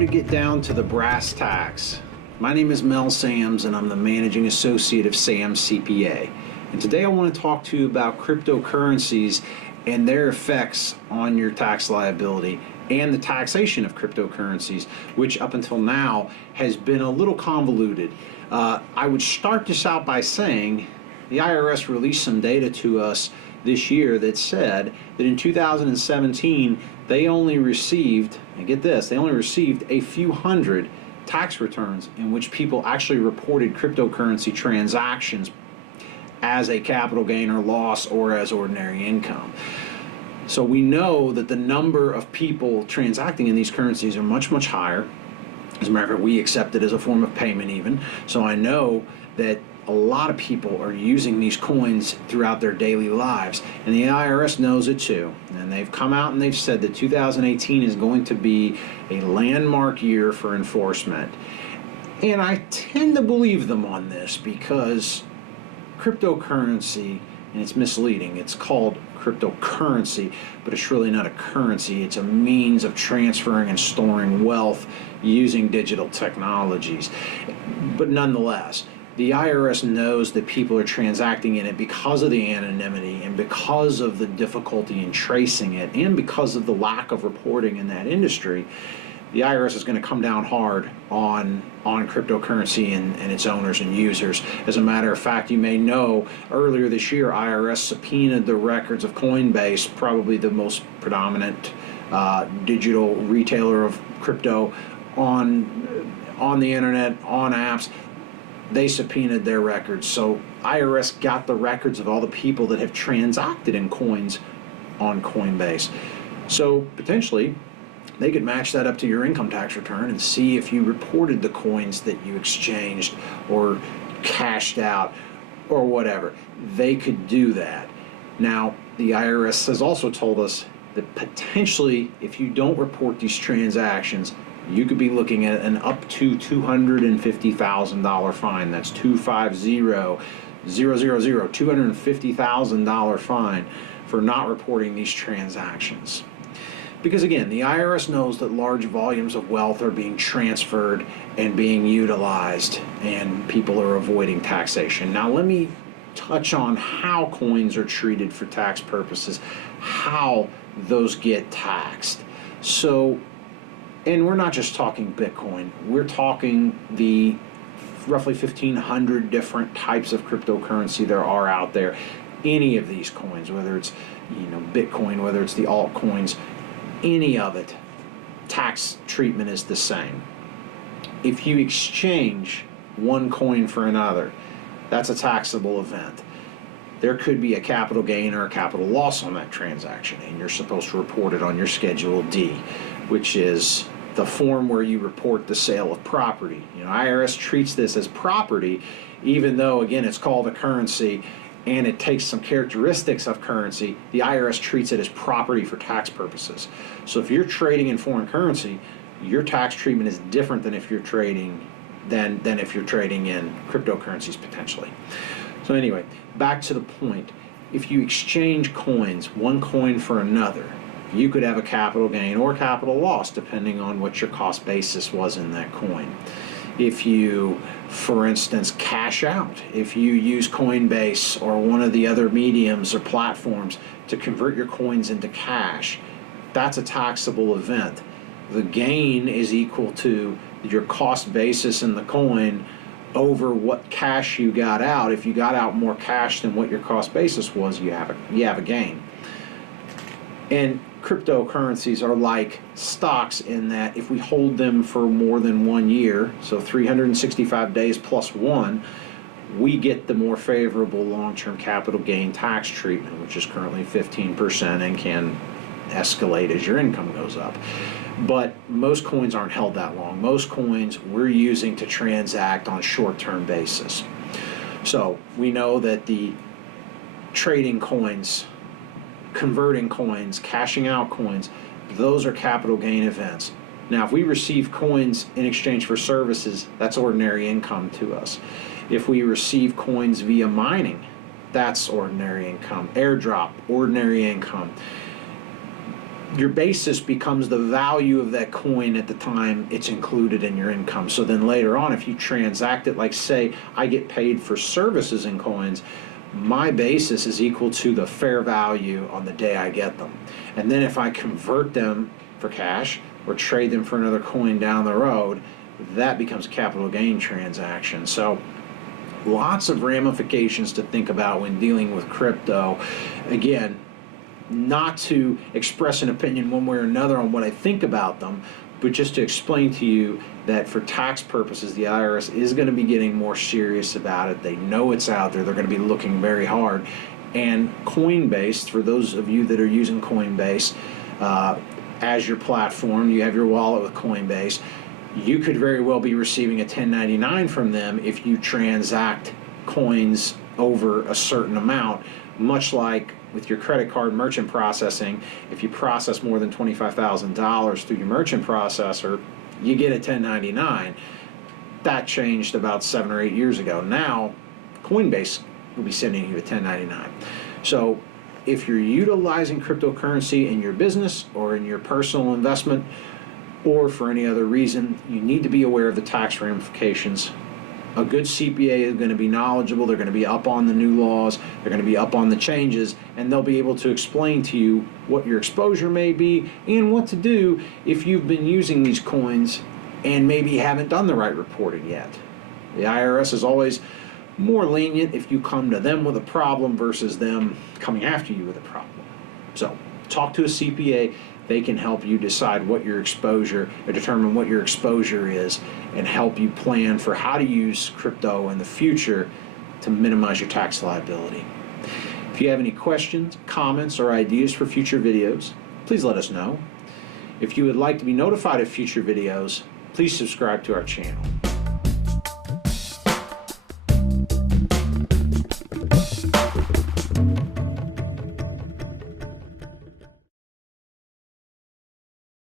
time to get down to the brass tacks. My name is Mel Sams and I'm the Managing Associate of Sams CPA. And today I want to talk to you about cryptocurrencies and their effects on your tax liability and the taxation of cryptocurrencies, which up until now has been a little convoluted. I would start this out by saying the IRS released some data to us this year that said that in 2017 they only received, and get this, they only received a few hundred tax returns in which people actually reported cryptocurrency transactions as a capital gain or loss or as ordinary income. So we know that the number of people transacting in these currencies are much, much higher. As a matter of fact, we accept it as a form of payment even. So I know that a lot of people are using these coins throughout their daily lives, and the IRS knows it too. And they've come out and they've said that 2018 is going to be a landmark year for enforcement. And I tend to believe them on this because cryptocurrency, and it's misleading, it's called cryptocurrency, but it's really not a currency. It's a means of transferring and storing wealth using digital technologies. But nonetheless, the IRS knows that people are transacting in it because of the anonymity and because of the difficulty in tracing it and because of the lack of reporting in that industry. The IRS is going to come down hard on cryptocurrency and its owners and users. As a matter of fact, you may know earlier this year, IRS subpoenaed the records of Coinbase, probably the most predominant digital retailer of crypto on the internet, on apps. They subpoenaed their records. So IRS got the records of all the people that have transacted in coins on Coinbase. So potentially, they could match that up to your income tax return and see if you reported the coins that you exchanged or cashed out or whatever. They could do that. Now, the IRS has also told us that potentially, if you don't report these transactions, you could be looking at an up to $250,000 fine. That's $250,000 fine for not reporting these transactions. Because again, the IRS knows that large volumes of wealth are being transferred and being utilized, and people are avoiding taxation. Now let me touch on how coins are treated for tax purposes, how those get taxed. So, and we're not just talking Bitcoin, we're talking the roughly 1,500 different types of cryptocurrency there are out there. Any of these coins, whether it's Bitcoin, whether it's the altcoins, any of it, tax treatment is the same. If you exchange one coin for another, that's a taxable event. There could be a capital gain or a capital loss on that transaction, and you're supposed to report it on your Schedule D, which is the form where you report the sale of property. IRS treats this as property, even though, again, it's called a currency and it takes some characteristics of currency. The IRS treats it as property for tax purposes. So if you're trading in foreign currency, your tax treatment is different than if you're trading than if you're trading in cryptocurrencies potentially. So anyway, back to the point. If you exchange coins, one coin for another, you could have a capital gain or capital loss depending on what your cost basis was in that coin. If you, for instance, cash out, if you use Coinbase or one of the other mediums or platforms to convert your coins into cash, that's a taxable event. The gain is equal to your cost basis in the coin over what cash you got out. If you got out more cash than what your cost basis was, you have a gain. And cryptocurrencies are like stocks in that if we hold them for more than 1 year, so 365 days plus one, we get the more favorable long-term capital gain tax treatment, which is currently 15% and can escalate as your income goes up. But most coins aren't held that long. Most coins we're using to transact on a short-term basis. So we know that the trading coins, converting coins, cashing out coins, those are capital gain events. Now, if we receive coins in exchange for services, that's ordinary income to us. If we receive coins via mining, that's ordinary income. Airdrop, ordinary income. your basis becomes the value of that coin at the time it's included in your income. So then later on, if you transact it, like say I get paid for services in coins, my basis is equal to the fair value on the day I get them. And then if I convert them for cash or trade them for another coin down the road, that becomes a capital gain transaction. So lots of ramifications to think about when dealing with crypto. Again, not to express an opinion one way or another on what I think about them, but just to explain to you that for tax purposes, the IRS is going to be getting more serious about it. They know it's out there. They're going to be looking very hard. And Coinbase, for those of you that are using Coinbase as your platform, you have your wallet with Coinbase, you could very well be receiving a 1099 from them if you transact coins over a certain amount, much like with your credit card merchant processing. If you process more than $25,000 through your merchant processor, you get a 1099. That changed about 7 or 8 years ago. Now, Coinbase will be sending you a 1099. So if you're utilizing cryptocurrency in your business or in your personal investment or for any other reason, you need to be aware of the tax ramifications. A good CPA is going to be knowledgeable. They're going to be up on the new laws. They're going to be up on the changes, and they'll be able to explain to you what your exposure may be and what to do if you've been using these coins and maybe haven't done the right reporting yet. The IRS is always more lenient if you come to them with a problem versus them coming after you with a problem. So talk to a CPA. They can help you decide what your exposure, or determine what your exposure is, and help you plan for how to use crypto in the future to minimize your tax liability. If you have any questions, comments, or ideas for future videos, please let us know. If you would like to be notified of future videos, please subscribe to our channel.